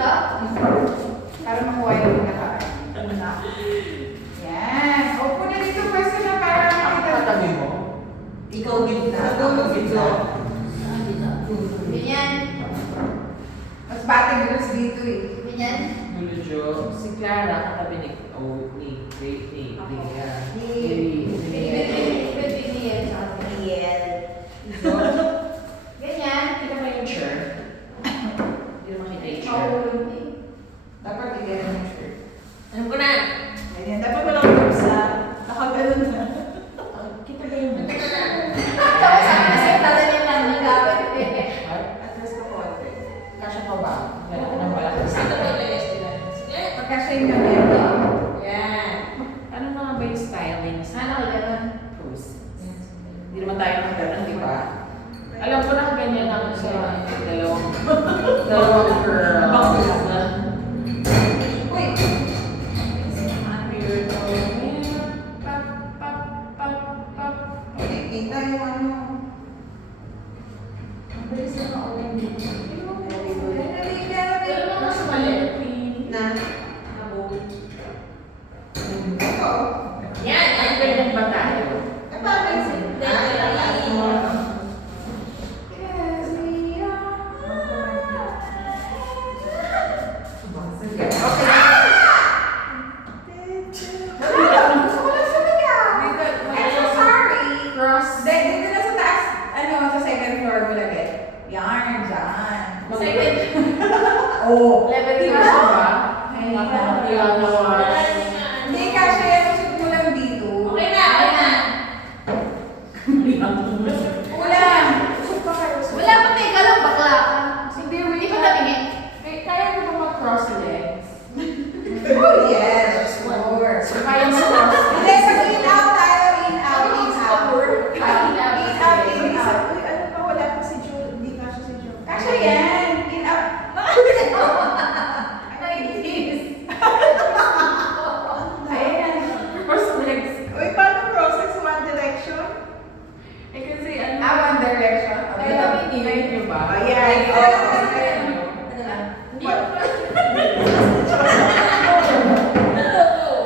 dito? Para makuha yung pinaka. Yan. Opo na dito, pwesto na para makita. Katabi mo? Ikaw gitna. Ako gitna. Ganyan. Mas bate gulos dito eh. Ganyan. Julio, si Clara katabi ni Bea. Ganyan. Tingnan mo yung shirt. Hindi mo makita yung shirt. Mahulog eh. Dapat i-ganyan yung shirt. Alam ko na. Ganyan. Dapat walang group sa nakaganon na. Kita ba yung Tingnan na. Tapos sabi na sa'yo, tala niya lang ng gamit. Atras ka konti. Kasya pa ba? Wala ka nang wala. Sino ba yung layas nila? Sige. Pagka siya yung nagyan. Yan. Ano nga ba yung styling? Sana ko gano'n. Pose. Hindi naman tayo ng ganun, di ba? Alam ko na ganyan ako sa dalawang girl. Uy! Kita yung ano. Ang bilis na maulan dito. Very good. Pero mga nasa mali. Na? Ito. Yan. Ang ganyan ba tayo? Eh, bakit? Yes, we are. Okay. Gusto ko lang sumigaw. I'm so sorry. Dito na sa taas. Ano, sa second floor mo lagi. Yarn, dyan. Second. Oh. Level Diba? two. Ay, Wala hindi kasi yan usip mo lang dito. Okay na. Okay na. Kulang. Usip pa kayo. Wala pa may galang bakla ka. Hindi, Hindi pa tabingin. Kaya ko ba mag-cross legs? Oh, yes. Of course. Kaya mag-cross Hindi, pag in out tayo, in out, in out. In out. In out, in out. Uy, ano pa, wala pa si June. Hindi kasha si June. Kasha yan. In out. Nainis. Ayan. Cross legs. Uy, paano process One Direction? Eh kasi ano? One Direction. Kaya kami hindi. Try nyo ba? Ayan. Try nyo. Hindi ko pa.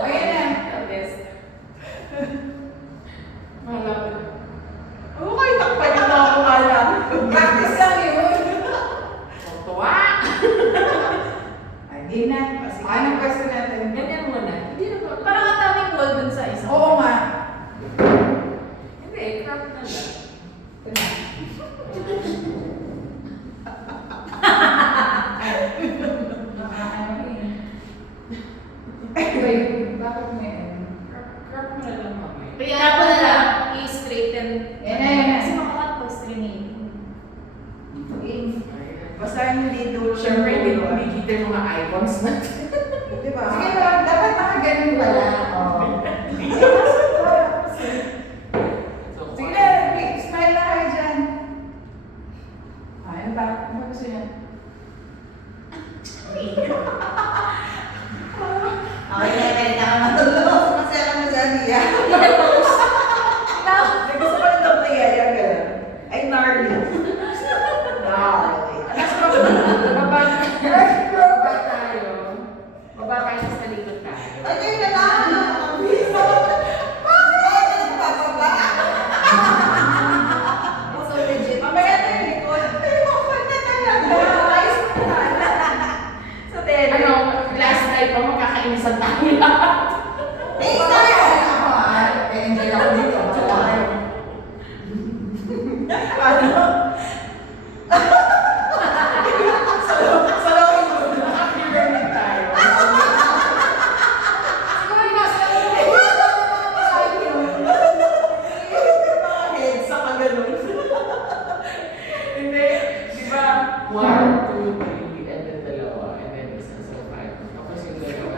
Ayan na. Test. Malapit. Okay, takpan na ako kala. Practice lang yun. Tuwa! Ay, di na. Anong question natin? Ganyan muna. Hindi na ba? Parang ang daming wall dun sa isang. Oo nga. Hindi, crop na lang. Ito na. Wait, bakit may ano? Crop mo na lang mamaya. Kaya po na lang i-straighten. Yan na, yan na. Kasi makakat pag streaming. Basta hindi dulce. Siyempre, hindi kita yung mga icons natin. Diba? Sige lang, dapat nakaganon pala. Oo. Sige na, wait, smile na kayo dyan. Ano ba? Ano ba gusto niya? Okay na, pwede na ka matulog. Masaya ka na dyan, Lia. Gusto ko yung double yung gano'n. Ay, gnarly. Gnarly. Baba tayo. Baba tayo sa likod tayo. Ay, kayo na lang. Bakit? Nagpapaba? So legit. Mamaya na yung likod. Ay, makapal na talaga. Ayos na talaga. So, then, Ano, last night pa magkakainisan tayo lahat. next time! Ako, enjoy ako dito. Ano? Salawin mo. Happy birthday tayo. Siguro nasa Mga heads sa kaganon. Hindi, di ba? 1, 2, 3, and then dalawa, and then isa sa 5. Tapos yung dalawa.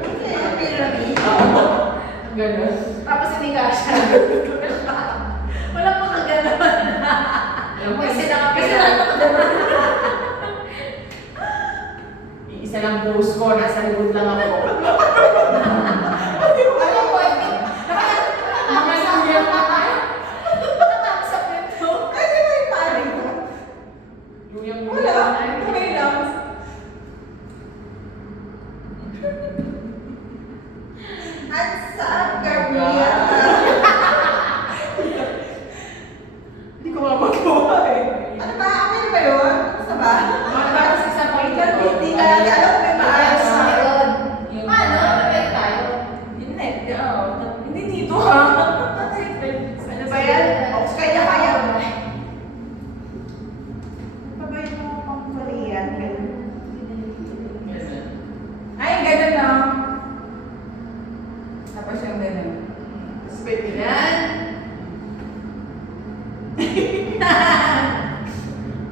Ganun. Tapos hindi ka siya. Walang mga ganon. Kasi nakapagano. Isa lang post ko, nasa likod lang ako. Alam ko, hindi. Mga luya pa tayo. Nakatapos sa kwento. Ay, di ba yung pare ko? Luyang Wala. Okay lang. At saan Gabriel? Hindi ko mapagawa eh. Ano ba? Okay na ba yun? Basta ba? Para sa isang point na to. Hindi ka natin alam kung may maayos na yun. Yung- Paano? Nabay tayo. Hindi, hindi dito ha. Ano ba yan? Kaya kaya mo. Ano ba yung pang Korean? Ay, ganun lang. Tapos yung ganun. Tapos pwede na. Yan.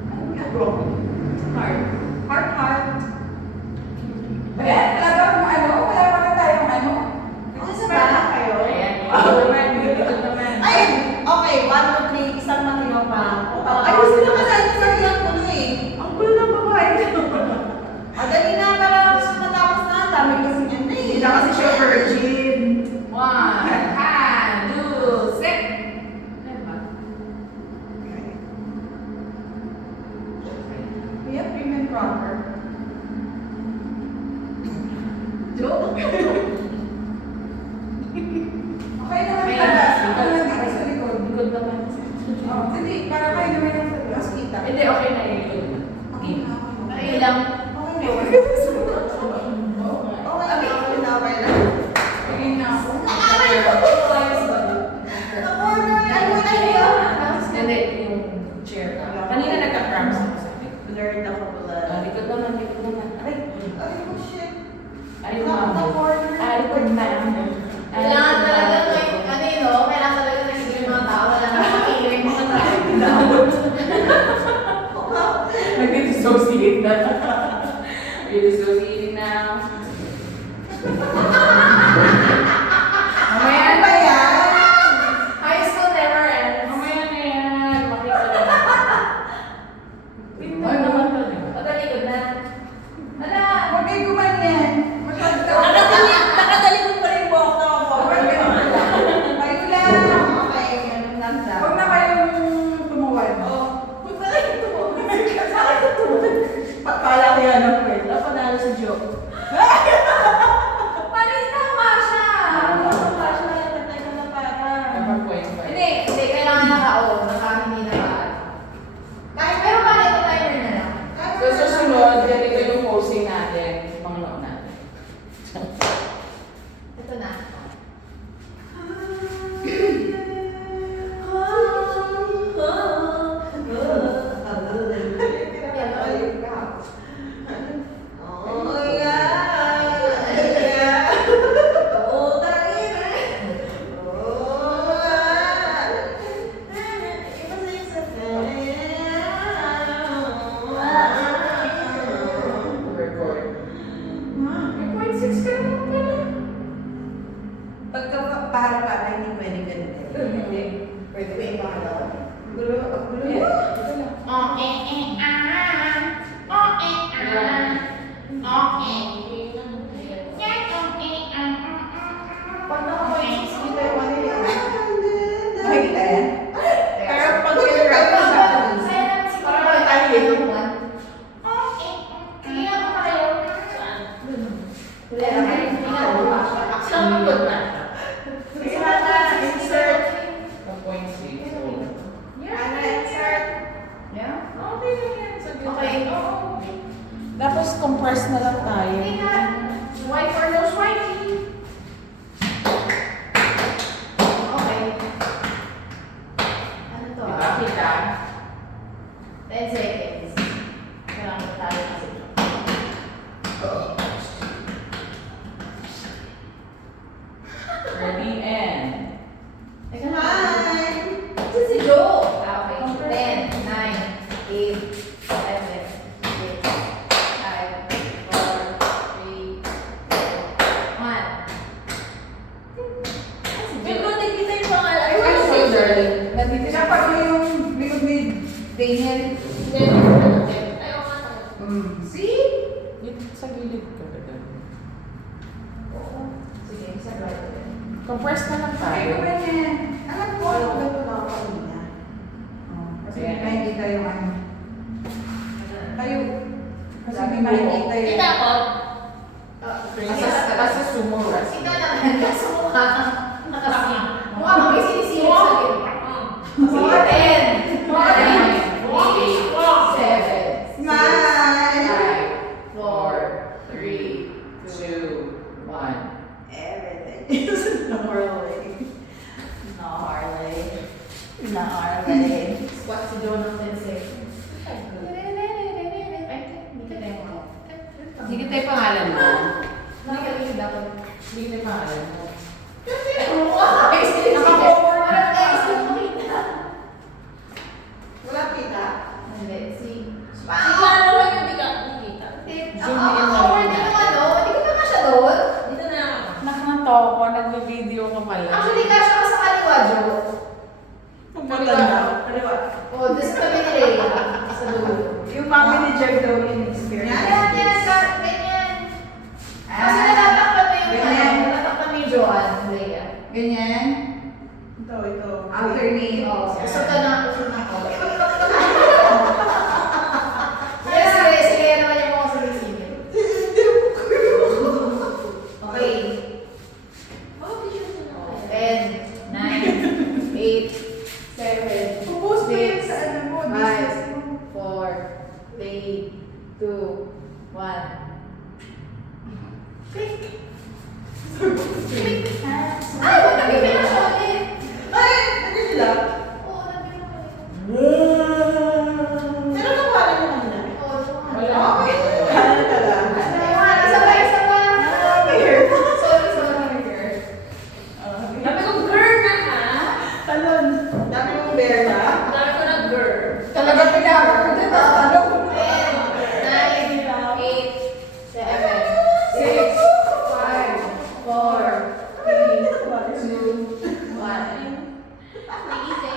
Anong ginagawa mo? Hard. Heart. Ayan, talaga mo ano? Wala pa na tayong ano? Sa bata kayo? Ayan, dito naman, dito naman. Ay, okay. 1, 2, 3. Isang matino pa. Ay, gusto na kasi sa iyang kuno eh. Ang gulo ng babae. Dali na, para matapos na. Dami kasi yan na eh. Hindi na kasi siya virgin. 1, 2, 3. Diba? Kaya prim and proper. Joke. Okay naman May pala. likod. Ako lang dito sa likod. Likod naman. Oh, hindi, para kayo naman yung mas kita. Hindi, okay na yung likod na. Okay na. Okay lang. Okay na. Okay na. Okay na. Okay na ako. Hindi, yung chair ka. Kanina nagka-cramps ako sa akin. Blurred ako pala. Likod naman, likod naman. Aray, Ay, oh shit. ay, ma'am. Ay, likod ma'am. Kailangan talaga ng ano yun, no? Kailangan talaga ng sige mga tao. Wala na makikinig mga tao. Nag-dissociate na. Are you dissociating now? Mamaya ba yan? High school never ends. Mamaya na yan. Makita lang. Pinto naman talaga. Pagkalikod na. Ala! Huwag kayo gumanyan. Masyado daw. Nakadali mo pa rin buhok na ako. Kayo lang. Okay, ganun lang daw. Huwag na kayong tumuwan. Huwag na kayo tumawag. Pagkala ko yan ang pwede. Wala panalo sa joke. Paano yung tama siya? Tama siya. Patay ko na para. Number point ba? Hindi, kailangan naka-on. Hindi naka. Pero paano ito timer na lang? So, susunod, ganito yung posing natin. Mga noon natin. Ito na. Record. May point 6 ka naman pala. Pagka para para hindi pwede ganun. Hindi. Pwede ba yung pangalawa? Gulo, gulo. Ito lang. Pag naka-point 6, dito yung ano yun. Nakikita yan? Pero pag Kaya pinirap ko siya. naman siguro Parang tayo tayo yun. ng one. Kaya pa kayo. Wala na kayo. Hindi na ako pasok. Saan magod na? Sige na, insert. 1.6. Ana, insert. Yeah? Okay lang yan. Sabi Okay. Oo. Tapos compress na lang tayo. Hindi na. Swipe or no swipe. Okay. Ano to Diba? ah? Kita? 10 seconds. Kailangan ko tayo kasi. Ready and... Teka na. Hi. Ito si Joe. Ah, okay. 10, 9, 8, 7, 6, 5, 4, 3, 2, 1. Yung kung nakikita yung pangalan. Ay, Ay, so darling. Nandito siya pa yung likod ni Daniel. Ayaw nga tayo. See? Dito sa gilid ka ba doon? Oo. Sige, isa right. Compress na lang Okay, tayo. ko ba yan? Alam ko, alam ko na ako kanina. Kasi Ayan. may makikita yung ano. Tayo. Kasi may makikita yung... Kita ko. Asa Gnarly. Squat si Jonah Sensei. Ay, hindi ka tayo mo. Hindi kita yung pangalan mo. Nakakaligid ako. Hindi kita yung pangalan mo. Naka-cover na lang guys. Wala kita? Hindi, si... Si Clara lang yung hindi ka nakikita. Zoom in mo Cover din na. yung ano. Hindi ka pa siya doon. Dito na ako. Nakamanto ko, nagbe-video ka pala. Actually, kasya ka sa kaliwa, Jo. Pumunta na. Kaliwa. O, doon sa tabi ni Rhea. Sa dulo. Yung mami ni Jeff daw yung experience. Yan, ganyan. Kasi natatakpan mo yung Ganyan. ano, natatakpan mo yung Joanne, Rhea. Ganyan. Ito. Alternate. Oo, usap ka na ako. Yes, sige naman yung mga sabi-sige. Okay. 10, 9, 8, 7, Pupos mo yan sa ano mo. 5, 4, 3, 2, 1. Click! Click! Ay, huwag nabibigyan siya ulit! Ay! Ano sila? Oo, nabibigyan ko ulit. Pero nakuha rin mo kanina. Oo, Wala. Okay. Ano talaga? Ayun, isa pa, isa pa. Sorry. Sabi ko, girl na ha? Talon. Dami mong bear na. Sabi ko na girl. Talaga pinabak ko dito. Ano? 10, 9, 8, 7, 6, 5, 4, 3, 2, 1.